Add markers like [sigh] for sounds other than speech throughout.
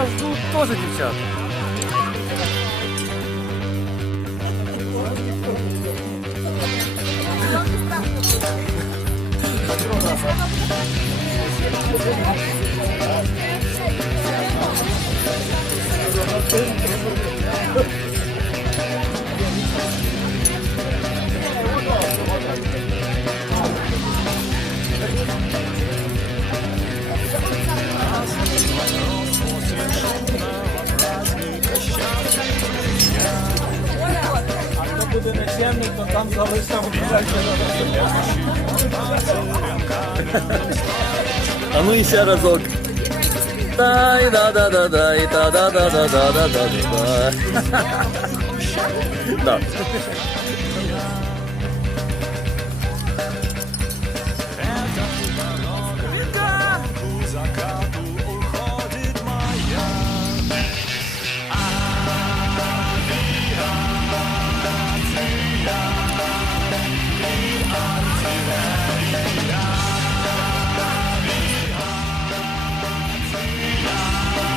Я жду теж дівчат. Хто Там залишимо. А ну і ще разок. Дай да да да дай та да да да да да да да Да. [laughs]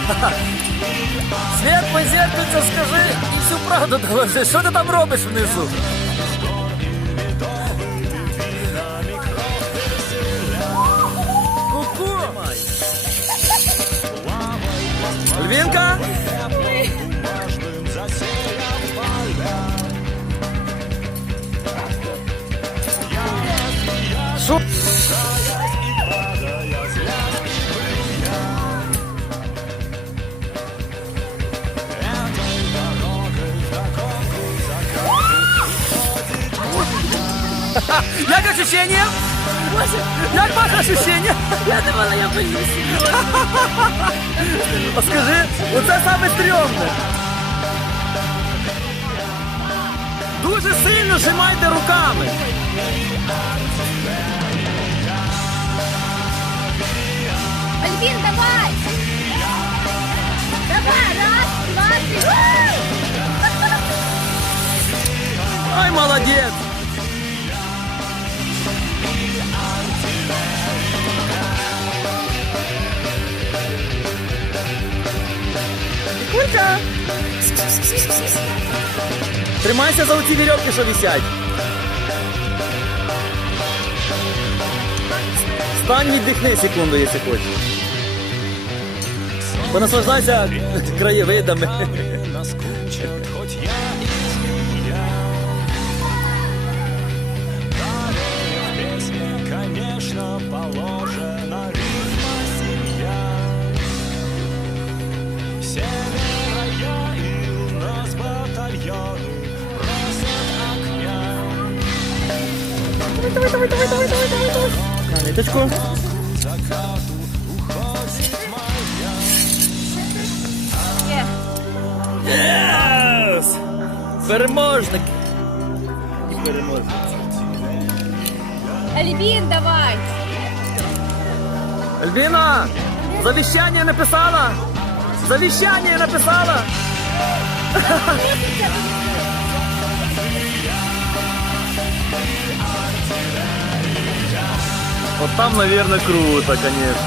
Свет по зеркальцю скажи і всю правду довези. Що ти там робиш внизу? Ку-ку! Львінка? Що? [laughs] Як ощущення? Як ваше ощущення? Я думала, я боюсь. А скажи, оце саме стрьомне. Дуже сильно жимайте руками. Альбін, давай! Давай, раз, два, три. Ай, молодець. Тримайся за оці вірьовки, що висять. Стань, віддихни секунду, якщо хочеш. Понаслаждайся [laughs] краєвидами. На ниточку. Yes! Переможник! І переможник. Альбін, давай! Альбіна! Завіщання написала! Завіщання написала! Вот там, наверное, круто, конечно.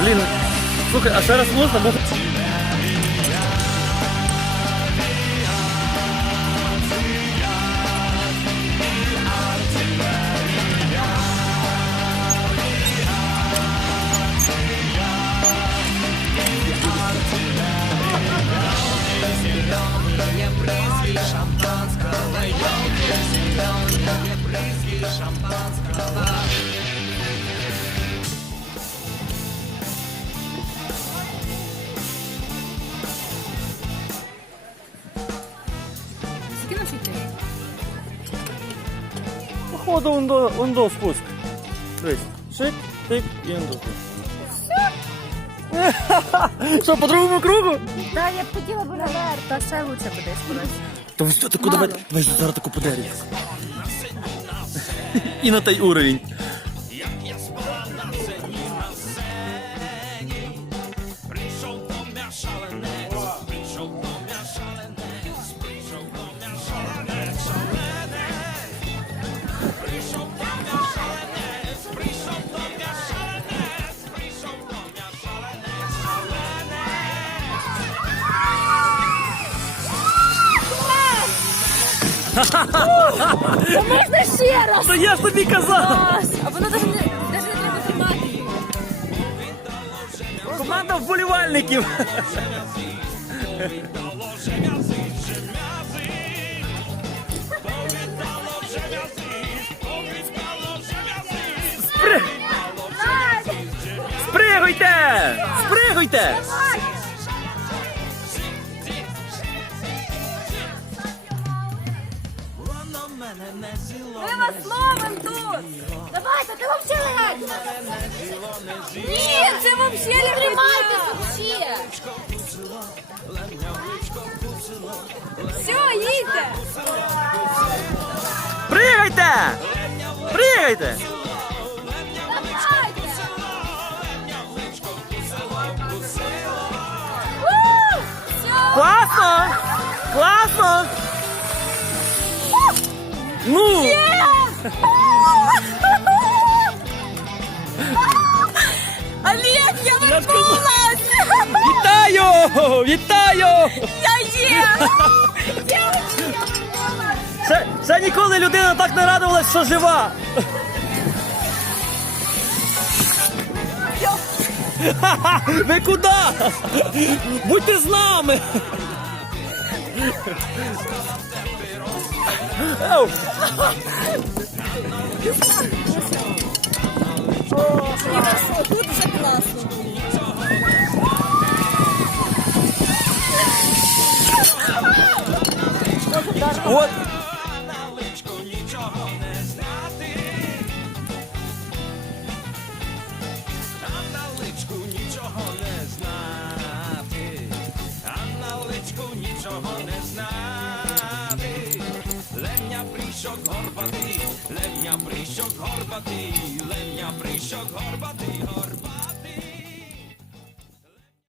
Блин, слушай, а сейчас раз Походу, он до, он до спуск. Дивись. Шик, тик і он до спуск. Що, по другому кругу? Да, я б хотіла б наверх, та ще лучше буде скоріше. Та ось таку давай, давай зараз таку подарю. І на той уровень. Можна ще раз? Та я ж тобі казав! Клас! А воно навіть не навіть не треба тримати її. Команда вболівальників! Спри... Спригуйте! Спригуйте! Ми вас ловим тут! Давайте, ти вообще легать! Ні, це вообще не тримайтесь вообще! Все, їдьте! Пригайте! Пригайте! Класно! Класно! Ну! [laughs] Олег, я вернулась! Вітаю! Вітаю! Я є! Ще, ще ніколи людина так не радувалась, що жива! Ха-ха! Ви куди? Будьте з нами! Тут вже класно. От Прийшов горбатий, левня прищок горбатий, левня прищок горбатий, горбатий.